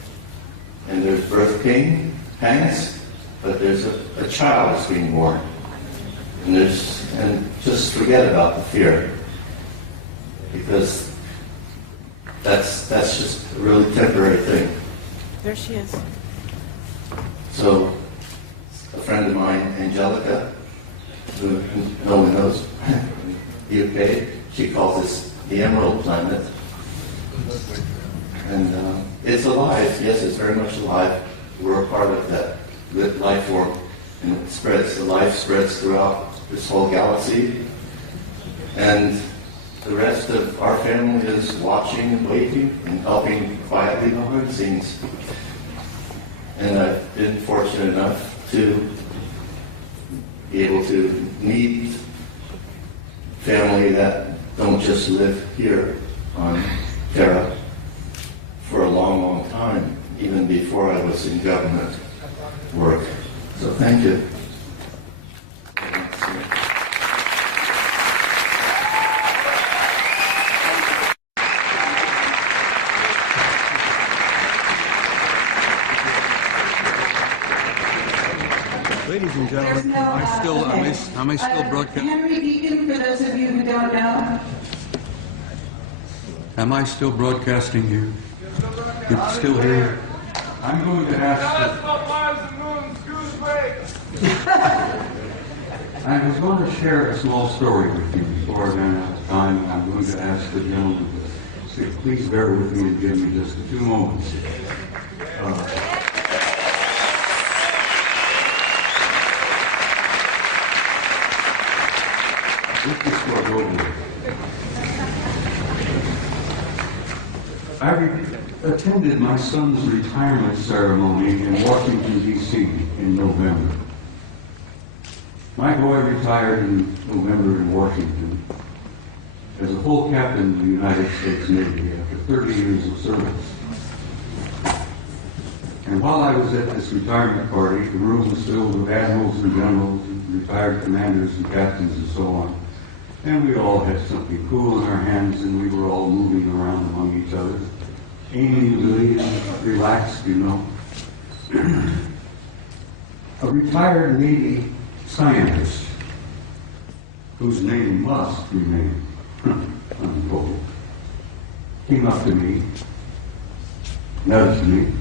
and there's birth pangs, but there's a child that's being born. And just forget about the fear, because that's just a really temporary thing. There she is. So, a friend of mine, Angelica, who no one knows, UK, she calls this the Emerald Planet. And it's alive. Yes, it's very much alive. We're a part of that life form. And it spreads. The life spreads throughout this whole galaxy. And the rest of our family is watching and waiting and helping quietly behind the scenes. And I've been fortunate enough to be able to meet family that don't just live here on Terra for a long, long time, even before I was in government work. So thank you. Ladies and gentlemen, am I still broadcasting? Henry Deacon, for those of you who don't know. Am I still broadcasting here? It's still here. I'm going to ask. I was going to share a small story with you before I ran out of time. I'm going to ask the gentleman to say, please bear with me and give me just a few moments. With this was over. I attended my son's retirement ceremony in Washington, D.C. in November. My boy retired in November in Washington as a full captain in the United States Navy after 30 years of service. And while I was at this retirement party, the room was filled with admirals and generals, and retired commanders and captains and so on. And we all had something cool in our hands, and we were all moving around among each other, amiably and relaxed, you know. A retired Navy scientist, whose name must remain untold, came up to me, nudged me.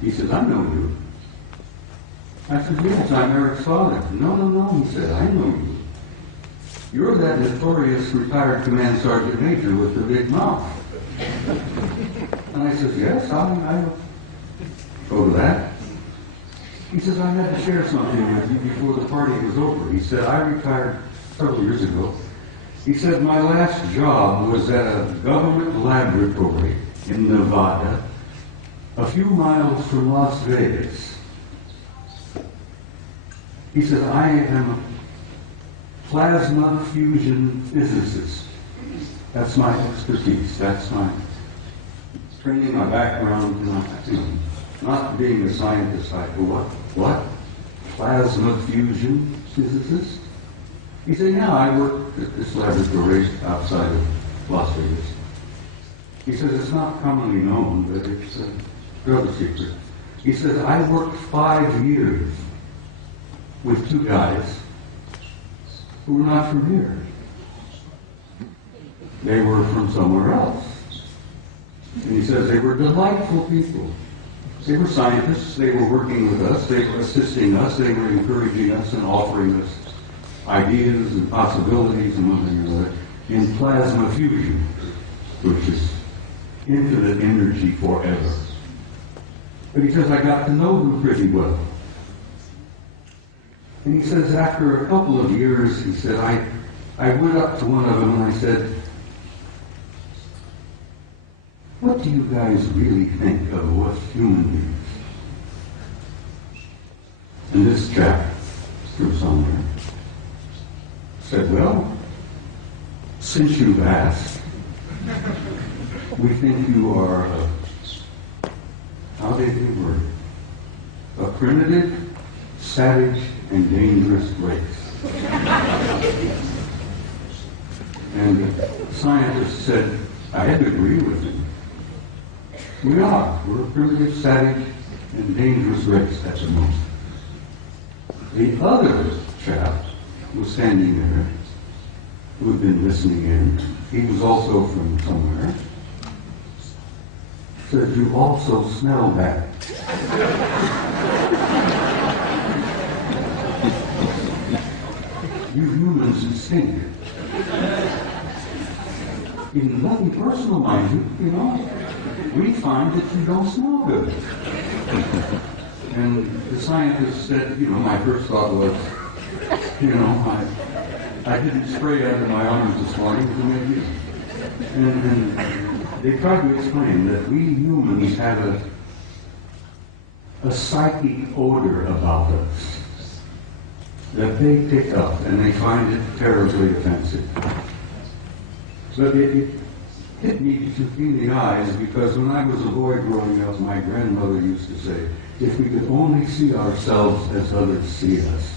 He said, I know you. I said, yes, I'm Eric's father. No, he said, I know you. You're that notorious retired command sergeant major with the big mouth. And I said, yes, I'll go to that. He says, I had to share something with you before the party was over. He said, I retired several years ago. He said, my last job was at a government laboratory in Nevada a few miles from Las Vegas. He said, I am a plasma fusion physicist. That's my expertise. That's my training, my background. Not being a scientist, I go, what? Plasma fusion physicist? He said, yeah, I work at this laboratory outside of Las Vegas. He says, it's not commonly known, but it's a drug secret. He says, I worked 5 years with 2 guys who were not from here. They were from somewhere else. And he says they were delightful people. They were scientists. They were working with us. They were assisting us. They were encouraging us and offering us ideas and possibilities and one thing or another in plasma fusion, which is infinite energy forever. But he says, I got to know them pretty well. And he says, after a couple of years, he said, I went up to one of them and I said, what do you guys really think of us human beings? And this chap, through somewhere, said, well, since you've asked, we think you are how did he word it? A primitive, savage, and dangerous race. And the scientist said, I had to agree with him. We are. We're a primitive, savage, and dangerous race at the moment. The other chap was standing there, who had been listening in. He was also from somewhere. Said, you also smell bad. You humans stink. In nothing personal, mind you know, we find that you don't smell good. And the scientist said, my first thought was, I didn't spray under my arms this morning, so maybe. And they tried to explain that we humans have a psychic odor about us that they pick up, and they find it terribly offensive. But it hit me between the eyes, because when I was a boy growing up, my grandmother used to say, if we could only see ourselves as others see us,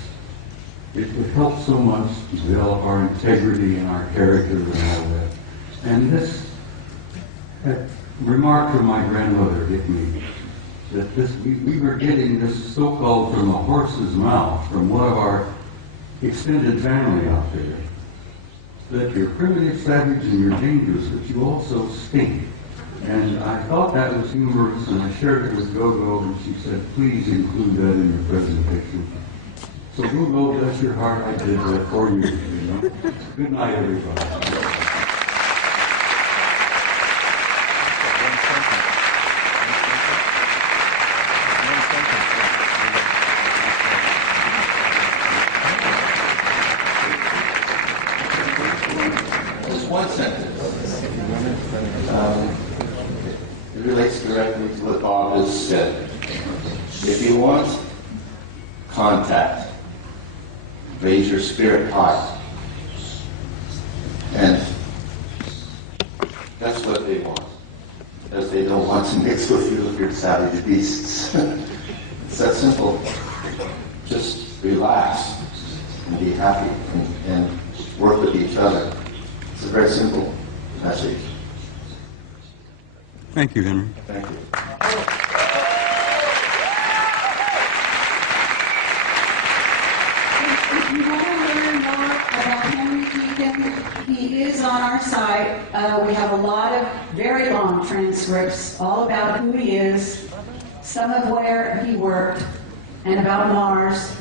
it would help so much to develop our integrity and our character and all that. And this remark from my grandmother hit me, that we were getting this so-called from a horse's mouth, from one of our extended family out there, that you're primitive, savage, and you're dangerous, but you also stink. And I thought that was humorous, and I shared it with Gogo, and she said, please include that in your presentation. So Gogo, bless your heart, I did that for you. Good night, everybody. One sentence. It relates directly to what Bob has said. If you want contact, raise your spirit high. And that's what they want. Because they don't want to mix with you if you're savage beasts. It's that simple. Just relax and be happy and work with each other. It's a very simple message. Thank you, Henry. Thank you. If you want to learn more about Henry Deacon, he is on our site. We have a lot of very long transcripts all about who he is, some of where he worked, and about Mars.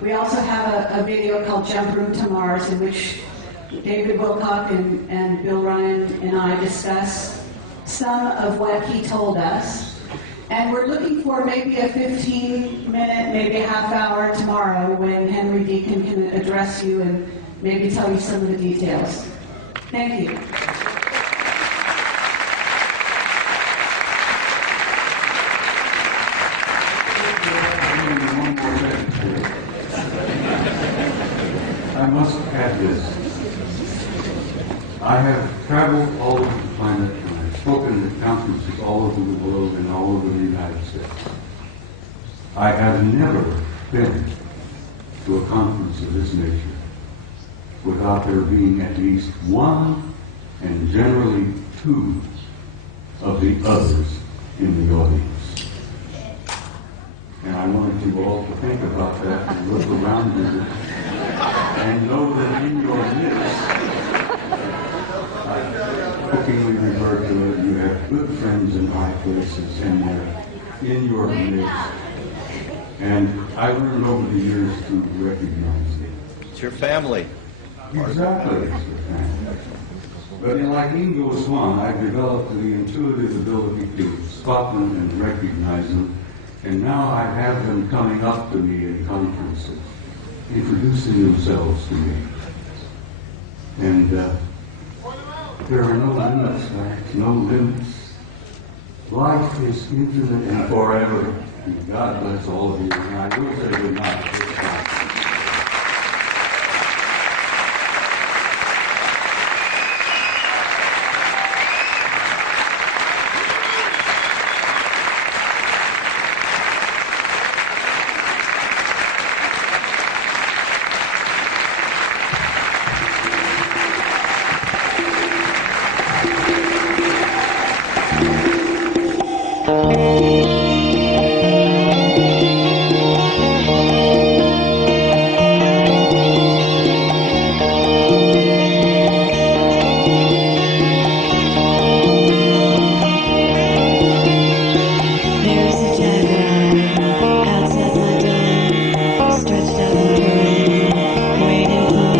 We also have a video called Jump Room to Mars, in which David Wilcock and Bill Ryan and I discuss some of what he told us. And we're looking for maybe a 15-minute, maybe a half hour tomorrow when Henry Deacon can address you and maybe tell you some of the details. Thank you. I must add this. I have traveled all over the planet and I've spoken at conferences all over the world and all over the United States. I have never been to a conference of this nature without there being at least one and generally two of the others in the audience. And I wanted you all to think about that and look around you and know that in your midst, I jokingly refer to it, you have good friends in high places and they're in your midst. And I learned over the years to recognize it. It's your family. Exactly, it's your family. But like Ingo Swan, I've developed the intuitive ability to spot them and recognize them. And now I have them coming up to me in conferences, introducing themselves to me. And there are no limits, Max, no limits. Life is infinite and forever. And God bless all of you. And I will say good night.